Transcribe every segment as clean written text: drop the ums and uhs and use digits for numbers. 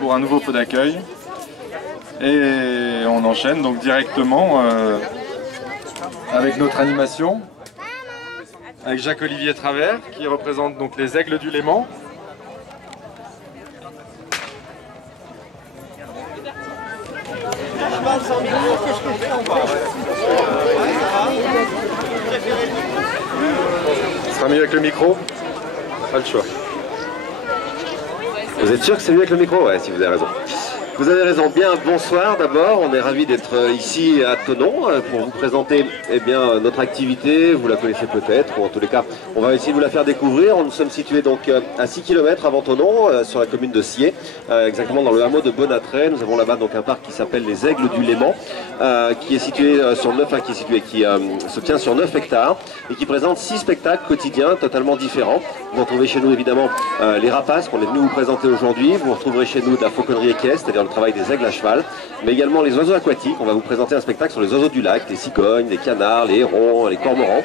pour un nouveau pot d'accueil. Et on enchaîne donc directement avec notre animation, avec Jacques-Olivier Travers qui représente donc les Aigles du Léman. Ce sera mieux avec le micro? Pas le choix. Vous êtes sûr que c'est mieux avec le micro? Ouais, si vous avez raison. Vous avez raison. Bien, bonsoir d'abord. On est ravis d'être ici à Thonon pour vous présenter notre activité. Vous la connaissez peut-être, ou en tous les cas, on va essayer de vous la faire découvrir. Nous sommes situés donc à 6 km avant Thonon, sur la commune de Sié, exactement dans le hameau de Bonatray. Nous avons là-bas donc un parc qui s'appelle les Aigles du Léman, qui est situé sur 9, qui se tient sur 9 hectares et qui présente 6 spectacles quotidiens totalement différents. Vous retrouvez chez nous évidemment les rapaces qu'on est venu vous présenter aujourd'hui. Vous retrouverez chez nous de la fauconnerie équestre, c'est-à-dire le travail des aigles à cheval, mais également les oiseaux aquatiques. On va vous présenter un spectacle sur les oiseaux du lac, les cigognes, les canards, les hérons, les cormorans.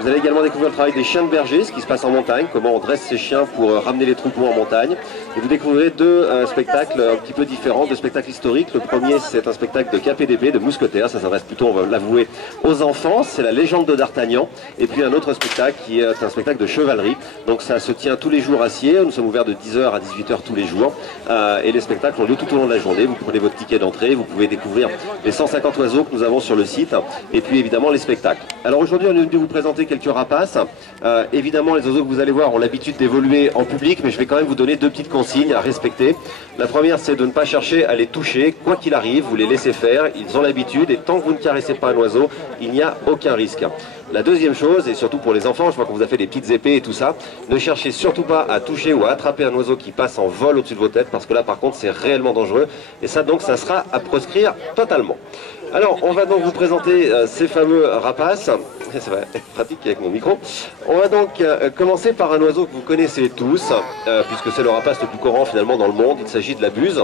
Vous allez également découvrir le travail des chiens de berger, ce qui se passe en montagne, comment on dresse ces chiens pour ramener les troupeaux en montagne. Et vous découvrirez deux spectacles un petit peu différents, deux spectacles historiques. Le premier, c'est un spectacle de KPDB, de mousquetaires. Ça s'adresse plutôt, on va l'avouer, aux enfants. C'est la légende de D'Artagnan. Et puis un autre spectacle qui est un spectacle de chevalerie. Donc ça se tient tous les jours à Sié. Nous sommes ouverts de 10h à 18h tous les jours. Et les spectacles ont lieu tout au long de la journée. Vous prenez votre ticket d'entrée, vous pouvez découvrir les 150 oiseaux que nous avons sur le site. Et puis évidemment les spectacles. Alors aujourd'hui, on est venu vous présenter quelques rapaces. Évidemment, les oiseaux que vous allez voir ont l'habitude d'évoluer en public, mais je vais quand même vous donner deux petites consignes à respecter. La première, c'est de ne pas chercher à les toucher, quoi qu'il arrive, vous les laissez faire, ils ont l'habitude, et tant que vous ne caressez pas un oiseau, il n'y a aucun risque. La deuxième chose, et surtout pour les enfants, je vois qu'on vous a fait des petites épées et tout ça, ne cherchez surtout pas à toucher ou à attraper un oiseau qui passe en vol au-dessus de vos têtes, parce que là par contre c'est réellement dangereux, et ça donc ça sera à proscrire totalement. Alors on va donc vous présenter ces fameux rapaces, ça va être pratique avec mon micro. On va donc commencer par un oiseau que vous connaissez tous, puisque c'est le rapace le plus courant finalement dans le monde, il s'agit de la buse.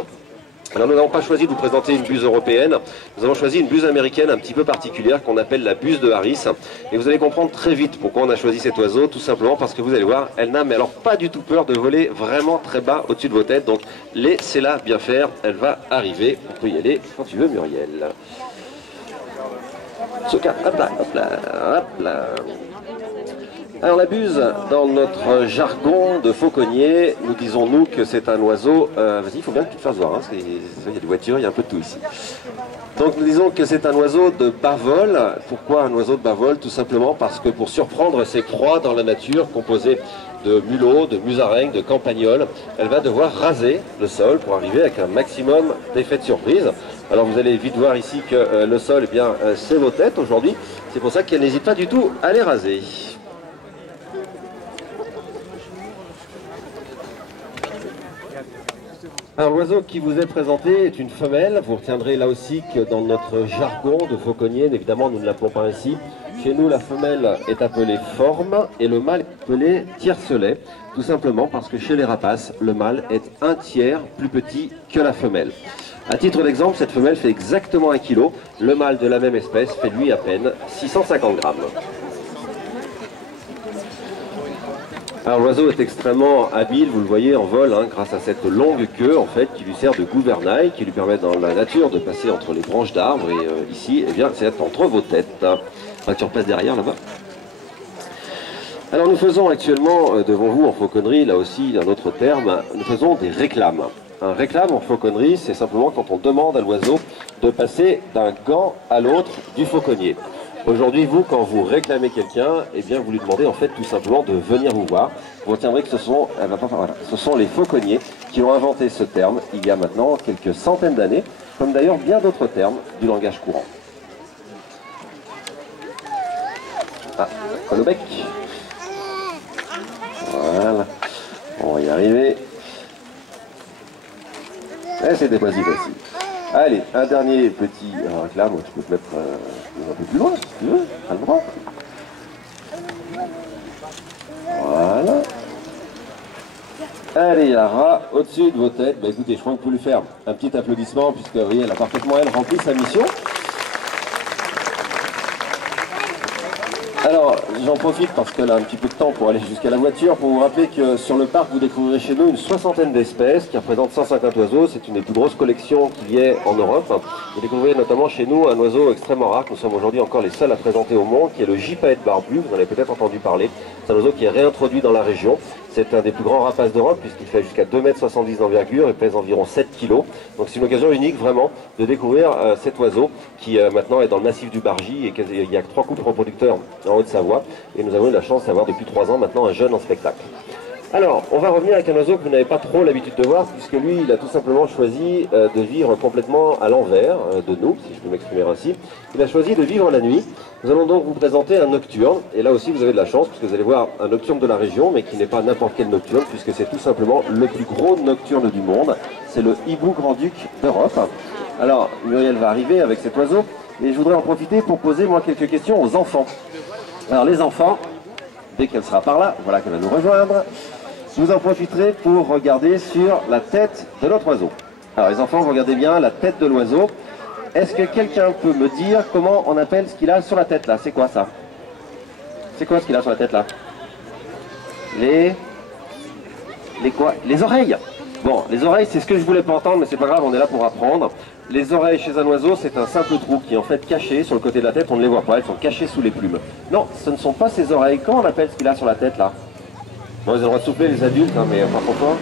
Alors nous n'avons pas choisi de vous présenter une buse européenne, nous avons choisi une buse américaine un petit peu particulière qu'on appelle la buse de Harris. Et vous allez comprendre très vite pourquoi on a choisi cet oiseau, tout simplement parce que vous allez voir, elle n'a mais alors pas du tout peur de voler vraiment très bas au-dessus de vos têtes. Donc laissez-la bien faire, elle va arriver, on peut y aller quand tu veux Muriel. Hop là, hop là, hop là. Alors la buse, dans notre jargon de fauconnier, nous disons nous que c'est un oiseau... Vas-y, il faut bien que tu te fasses voir, hein, il y a des voitures, il y a un peu de tout ici. Donc nous disons que c'est un oiseau de bas vol. Pourquoi un oiseau de bas vol? Tout simplement parce que pour surprendre ses proies dans la nature, composée de mulots, de musaraignes, de campagnols, elle va devoir raser le sol pour arriver avec un maximum d'effets de surprise. Alors vous allez vite voir ici que le sol, eh bien, c'est vos têtes aujourd'hui. C'est pour ça qu'elle n'hésite pas du tout à les raser. Alors l'oiseau qui vous est présenté est une femelle. Vous retiendrez là aussi que dans notre jargon de fauconnier, évidemment nous ne l'appelons pas ainsi. Chez nous la femelle est appelée forme et le mâle est appelé tiercelet. Tout simplement parce que chez les rapaces, le mâle est un tiers plus petit que la femelle. À titre d'exemple, cette femelle fait exactement 1 kg. Le mâle de la même espèce fait lui à peine 650 grammes. Alors l'oiseau est extrêmement habile, vous le voyez en vol, hein, grâce à cette longue queue en fait qui lui sert de gouvernail, qui lui permet dans la nature de passer entre les branches d'arbres et ici, eh bien, c'est entre vos têtes. Enfin, tu repasses derrière là-bas. Alors nous faisons actuellement devant vous en fauconnerie, là aussi un autre terme, nous faisons des réclames. Un réclame en fauconnerie, c'est simplement quand on demande à l'oiseau de passer d'un gant à l'autre du fauconnier. Aujourd'hui, vous, quand vous réclamez quelqu'un, eh bien, vous lui demandez en fait tout simplement de venir vous voir. Vous retiendrez que ce sont les fauconniers qui ont inventé ce terme il y a maintenant quelques centaines d'années, comme d'ailleurs bien d'autres termes du langage courant. Ah, le bec. Voilà, on va y arriver. Et c'était pas si facile. Allez, un dernier petit réclame, tu peux te mettre un peu plus loin si tu veux, à le droit. Voilà. Allez, Yara, au-dessus de vos têtes. Bah écoutez, je crois que vous pouvez lui faire un petit applaudissement, puisque vous voyez, elle a parfaitement, elle, rempli sa mission. Alors, j'en profite parce qu'elle a un petit peu de temps pour aller jusqu'à la voiture, pour vous rappeler que sur le parc, vous découvrirez chez nous une soixantaine d'espèces qui représentent 150 oiseaux. C'est une des plus grosses collections qu'il y ait en Europe. Vous découvrirez notamment chez nous un oiseau extrêmement rare que nous sommes aujourd'hui encore les seuls à présenter au monde, qui est le gypaète barbu. Vous en avez peut-être entendu parler. C'est un oiseau qui est réintroduit dans la région. C'est un des plus grands rapaces d'Europe puisqu'il fait jusqu'à 2,70 m d'envergure et pèse environ 7 kg. Donc c'est une occasion unique vraiment de découvrir cet oiseau qui maintenant est dans le massif du Bargy et il y a 3 couples reproducteurs en Haute-Savoie. Et nous avons eu la chance d'avoir depuis 3 ans maintenant un jeune en spectacle. Alors, on va revenir avec un oiseau que vous n'avez pas trop l'habitude de voir, puisque lui, il a tout simplement choisi de vivre complètement à l'envers de nous, si je peux m'exprimer ainsi. Il a choisi de vivre la nuit. Nous allons donc vous présenter un nocturne, et là aussi vous avez de la chance, puisque vous allez voir un nocturne de la région, mais qui n'est pas n'importe quel nocturne, puisque c'est tout simplement le plus gros nocturne du monde. C'est le hibou grand-duc d'Europe. Alors, Muriel va arriver avec cet oiseau, et je voudrais en profiter pour poser moi quelques questions aux enfants. Alors les enfants, dès qu'elle sera par là, voilà qu'elle va nous rejoindre, vous en profiterez pour regarder sur la tête de notre oiseau. Alors les enfants, vous regardez bien la tête de l'oiseau. Est-ce que quelqu'un peut me dire comment on appelle ce qu'il a sur la tête là? C'est quoi ça? C'est quoi ce qu'il a sur la tête là? Les quoi? Les oreilles. Bon, les oreilles, c'est ce que je voulais pas entendre, mais c'est pas grave, on est là pour apprendre. Les oreilles chez un oiseau, c'est un simple trou qui est en fait caché sur le côté de la tête, on ne les voit pas, elles sont cachées sous les plumes. Non, ce ne sont pas ses oreilles. Comment on appelle ce qu'il a sur la tête là? Bon, ils ont le droit de souffler les adultes, hein, mais pas trop fort.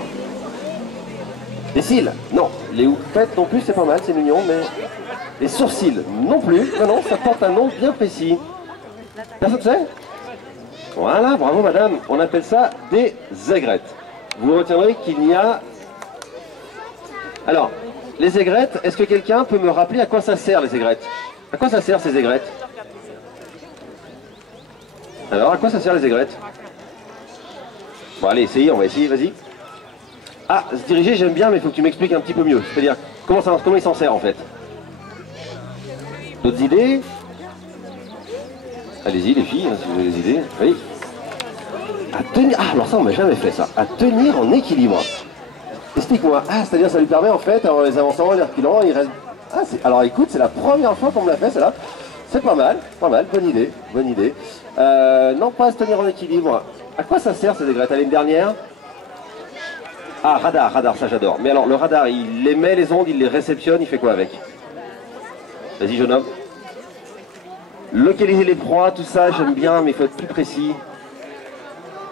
Les cils? Non. Les houppettes non plus, c'est pas mal, c'est mignon, mais... Les sourcils? Non plus. Non, non, ça porte un nom bien précis. Personne ne sait? Voilà, bravo madame. On appelle ça des aigrettes. Vous retiendrez qu'il n'y a... Alors, les aigrettes, est-ce que quelqu'un peut me rappeler à quoi ça sert les aigrettes? À quoi ça sert ces aigrettes? Alors, à quoi ça sert les aigrettes? Bon allez, essayez, on va essayer, vas-y. Ah, se diriger j'aime bien, mais il faut que tu m'expliques un petit peu mieux. C'est-à-dire, comment il s'en sert en fait? D'autres idées? Allez-y les filles, hein, si vous avez des idées. Oui. À tenir... Ah, alors ça on m'a jamais fait ça. À tenir en équilibre. Explique-moi. Ah, c'est-à-dire ça lui permet en fait, en les avançant, les reculant, il reste... Ah, alors écoute, c'est la première fois qu'on me l'a fait celle-là. C'est pas mal, bonne idée, bonne idée. Non, pas à se tenir en équilibre. À quoi ça sert ces aigrettes? Allez, une dernière. Ah, radar, ça j'adore. Mais alors, le radar, il émet les ondes, il les réceptionne, il fait quoi avec? Vas-y, jeune homme. Localiser les proies, tout ça, j'aime bien, mais il faut être plus précis.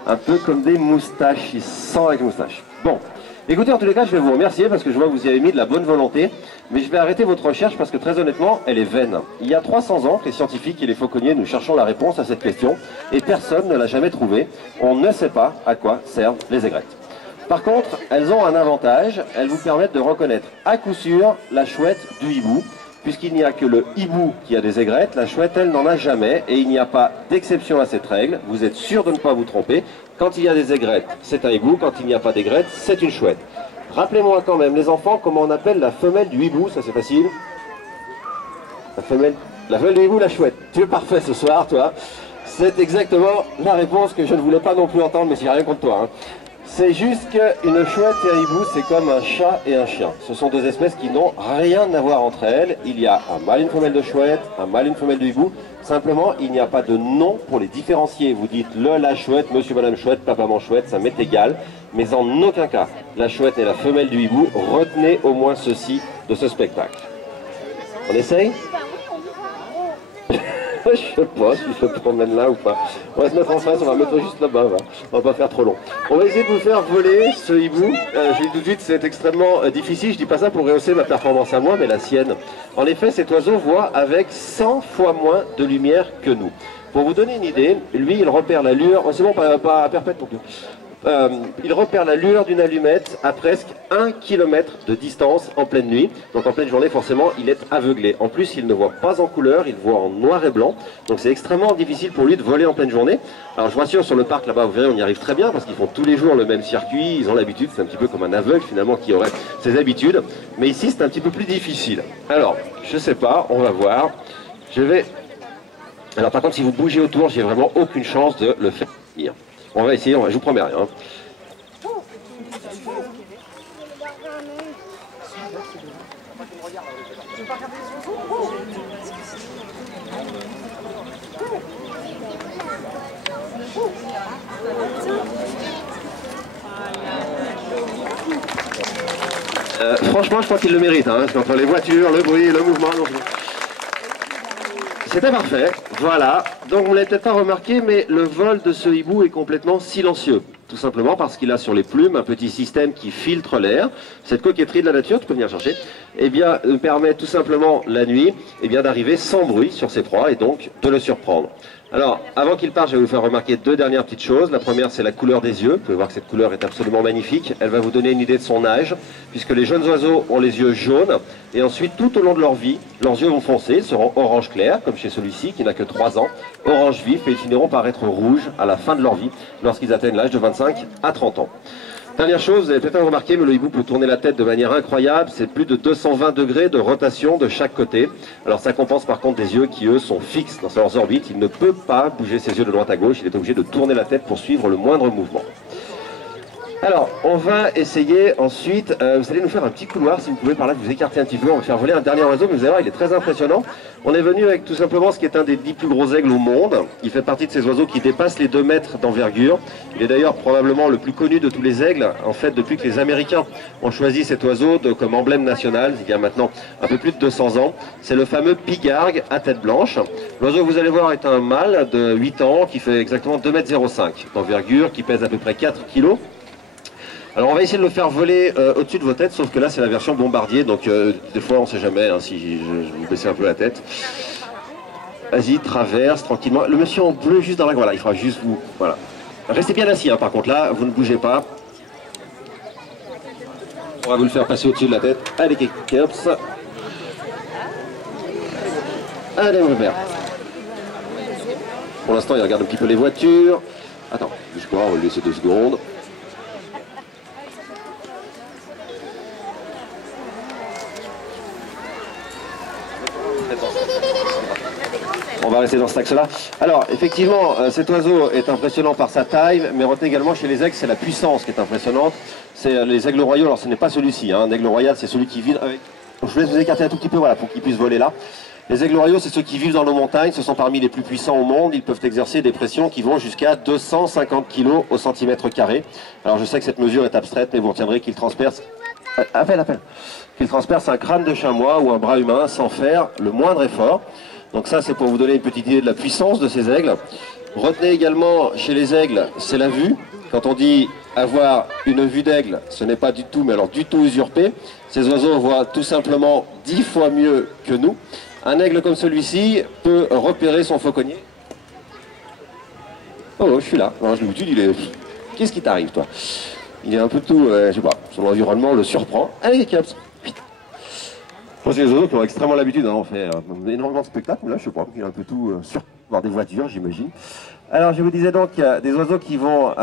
Un peu comme des moustaches, il sent avec moustache. Bon, écoutez, en tous les cas, je vais vous remercier parce que je vois que vous y avez mis de la bonne volonté. Mais je vais arrêter votre recherche parce que très honnêtement, elle est vaine. Il y a 300 ans, les scientifiques et les fauconniers, nous cherchons la réponse à cette question. Et personne ne l'a jamais trouvée. On ne sait pas à quoi servent les aigrettes. Par contre, elles ont un avantage, elles vous permettent de reconnaître à coup sûr la chouette du hibou, puisqu'il n'y a que le hibou qui a des aigrettes, la chouette elle n'en a jamais, et il n'y a pas d'exception à cette règle, vous êtes sûr de ne pas vous tromper, quand il y a des aigrettes, c'est un hibou, quand il n'y a pas d'aigrettes, c'est une chouette. Rappelez-moi quand même, les enfants, comment on appelle la femelle du hibou, ça c'est facile. La femelle du hibou, la chouette. Tu es parfait ce soir, toi. C'est exactement la réponse que je ne voulais pas non plus entendre, mais c'est rien contre toi. Hein. C'est juste qu'une chouette et un hibou, c'est comme un chat et un chien. Ce sont deux espèces qui n'ont rien à voir entre elles. Il y a un mâle et une femelle de chouette, un mâle et une femelle de hibou. Simplement, il n'y a pas de nom pour les différencier. Vous dites le, la chouette, monsieur, madame chouette, papa, maman chouette, ça m'est égal. Mais en aucun cas, la chouette et la femelle du hibou, retenez au moins ceci de ce spectacle. On essaye? Je sais pas si je te promène là ou pas. On va se mettre en face, on va mettre juste là-bas. On va pas faire trop long. On va essayer de vous faire voler ce hibou. Je dis tout de suite, c'est extrêmement difficile. Je dis pas ça pour rehausser ma performance à moi, mais la sienne. En effet, cet oiseau voit avec 100 fois moins de lumière que nous. Pour vous donner une idée, lui, il repère la lueur. Oh, c'est bon, pas à perpète non plus. Il repère la lueur d'une allumette à presque 1 km de distance en pleine nuit. Donc en pleine journée, forcément, il est aveuglé. En plus, il ne voit pas en couleur, il voit en noir et blanc. Donc c'est extrêmement difficile pour lui de voler en pleine journée. Alors je vous rassure, sur le parc là-bas, vous verrez, on y arrive très bien parce qu'ils font tous les jours le même circuit. Ils ont l'habitude, c'est un petit peu comme un aveugle finalement qui aurait ses habitudes. Mais ici, c'est un petit peu plus difficile. Alors, je sais pas, on va voir. Alors par contre, si vous bougez autour, j'ai vraiment aucune chance de le faire venir. On va essayer, je vous promets rien. Hein. Franchement, je crois qu'il le mérite, hein, parce qu'entre les voitures, le bruit, le mouvement... C'était parfait, voilà. Donc vous ne l'avez peut-être pas remarqué, mais le vol de ce hibou est complètement silencieux. Tout simplement parce qu'il a sur les plumes un petit système qui filtre l'air. Cette coquetterie de la nature, tu peux venir chercher, eh bien, permet tout simplement la nuit d'arriver sans bruit sur ses proies et donc de le surprendre. Alors, avant qu'il parte, je vais vous faire remarquer deux dernières petites choses. La première, c'est la couleur des yeux. Vous pouvez voir que cette couleur est absolument magnifique. Elle va vous donner une idée de son âge, puisque les jeunes oiseaux ont les yeux jaunes. Et ensuite, tout au long de leur vie, leurs yeux vont foncer. Ils seront orange clair, comme chez celui-ci, qui n'a que 3 ans, orange vif, et ils finiront par être rouges à la fin de leur vie, lorsqu'ils atteignent l'âge de 25 à 30 ans. Dernière chose, vous avez peut-être remarqué, mais le hibou peut tourner la tête de manière incroyable. C'est plus de 220 degrés de rotation de chaque côté. Alors ça compense par contre des yeux qui, eux, sont fixes dans leurs orbites. Il ne peut pas bouger ses yeux de droite à gauche. Il est obligé de tourner la tête pour suivre le moindre mouvement. Alors, on va essayer ensuite, vous allez nous faire un petit couloir, si vous pouvez par là vous écarter un petit peu, on va faire voler un dernier oiseau, mais vous allez voir, il est très impressionnant. On est venu avec tout simplement ce qui est un des 10 plus gros aigles au monde. Il fait partie de ces oiseaux qui dépassent les 2 mètres d'envergure. Il est d'ailleurs probablement le plus connu de tous les aigles, en fait, depuis que les Américains ont choisi cet oiseau comme emblème national, il y a maintenant un peu plus de 200 ans. C'est le fameux pigargue à tête blanche. L'oiseau, vous allez voir, est un mâle de 8 ans qui fait exactement 2,05 m d'envergure, qui pèse à peu près 4 kg. Alors on va essayer de le faire voler au-dessus de vos têtes, sauf que là c'est la version bombardier, donc des fois on ne sait jamais hein, si je vous baissez un peu la tête. Vas-y, traverse tranquillement. Le monsieur en bleu juste dans la... Voilà, il fera juste vous... Voilà. Restez bien assis hein, par contre là, vous ne bougez pas. On va vous le faire passer au-dessus de la tête. Allez, Keops. Allez, mon père. Pour l'instant il regarde un petit peu les voitures. Attends, bouge pas, on va le laisser 2 secondes. On va rester dans cet axe-là. Alors, effectivement, cet oiseau est impressionnant par sa taille, mais retenez également chez les aigles, c'est la puissance qui est impressionnante. C'est les aigles royaux, alors ce n'est pas celui-ci, hein. Un aigle royal, c'est celui qui vit avec... Donc, je vous laisse vous écarter un tout petit peu, voilà, pour qu'il puisse voler là. Les aigles royaux, c'est ceux qui vivent dans nos montagnes, ce sont parmi les plus puissants au monde. Ils peuvent exercer des pressions qui vont jusqu'à 250 kg au centimètre carré. Alors, je sais que cette mesure est abstraite, mais vous retiendrez qu'il transperce... Appelle. Qu'il transperce un crâne de chamois ou un bras humain sans faire le moindre effort. Donc ça, c'est pour vous donner une petite idée de la puissance de ces aigles. Retenez également, chez les aigles, c'est la vue. Quand on dit avoir une vue d'aigle, ce n'est pas du tout, mais alors du tout usurpé. Ces oiseaux voient tout simplement 10 fois mieux que nous. Un aigle comme celui-ci peut repérer son fauconnier. Oh, je suis là. Alors, je l'habitude, il est... Qu'est-ce qui t'arrive, toi? Il est un peu tout, je sais pas, son environnement le surprend. Allez, Caps. C'est les oiseaux qui ont extrêmement l'habitude, hein, on fait énormément de spectacles, là je sais pas, il est un peu tout voir des voitures j'imagine. Alors je vous disais donc des oiseaux qui vont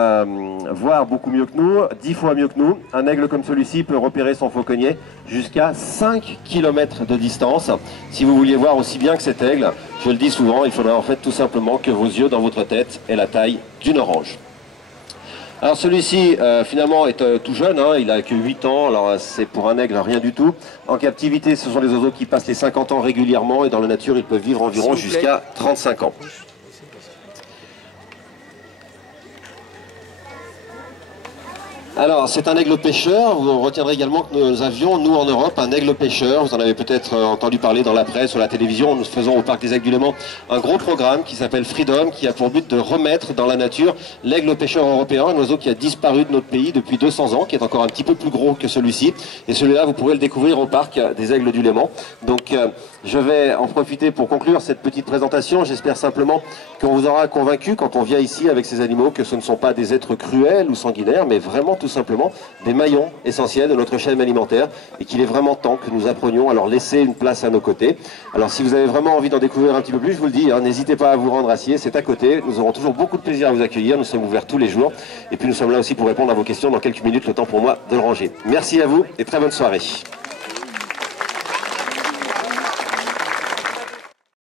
voir beaucoup mieux que nous, 10 fois mieux que nous. Un aigle comme celui-ci peut repérer son fauconnier jusqu'à 5 km de distance. Si vous vouliez voir aussi bien que cet aigle, je le dis souvent, il faudrait en fait tout simplement que vos yeux dans votre tête aient la taille d'une orange. Alors celui-ci finalement est tout jeune, hein, il a que 8 ans, alors c'est pour un aigle rien du tout. En captivité, ce sont des oiseaux qui passent les 50 ans régulièrement et dans la nature ils peuvent vivre environ jusqu'à 35 ans. Alors, c'est un aigle pêcheur. Vous retiendrez également que nous avions, nous en Europe, un aigle pêcheur. Vous en avez peut-être entendu parler dans la presse, sur la télévision. Nous faisons au Parc des Aigles du Léman un gros programme qui s'appelle Freedom, qui a pour but de remettre dans la nature l'aigle pêcheur européen, un oiseau qui a disparu de notre pays depuis 200 ans, qui est encore un petit peu plus gros que celui-ci. Et celui-là, vous pourrez le découvrir au Parc des Aigles du Léman. Donc, je vais en profiter pour conclure cette petite présentation. J'espère simplement qu'on vous aura convaincu quand on vient ici avec ces animaux que ce ne sont pas des êtres cruels ou sanguinaires, mais vraiment tout simplement des maillons essentiels de notre chaîne alimentaire et qu'il est vraiment temps que nous apprenions à leur laisser une place à nos côtés. Alors si vous avez vraiment envie d'en découvrir un petit peu plus, je vous le dis, hein, n'hésitez pas à vous rendre à Sciez, c'est à côté. Nous aurons toujours beaucoup de plaisir à vous accueillir, nous sommes ouverts tous les jours et puis nous sommes là aussi pour répondre à vos questions dans quelques minutes, le temps pour moi de le ranger. Merci à vous et très bonne soirée.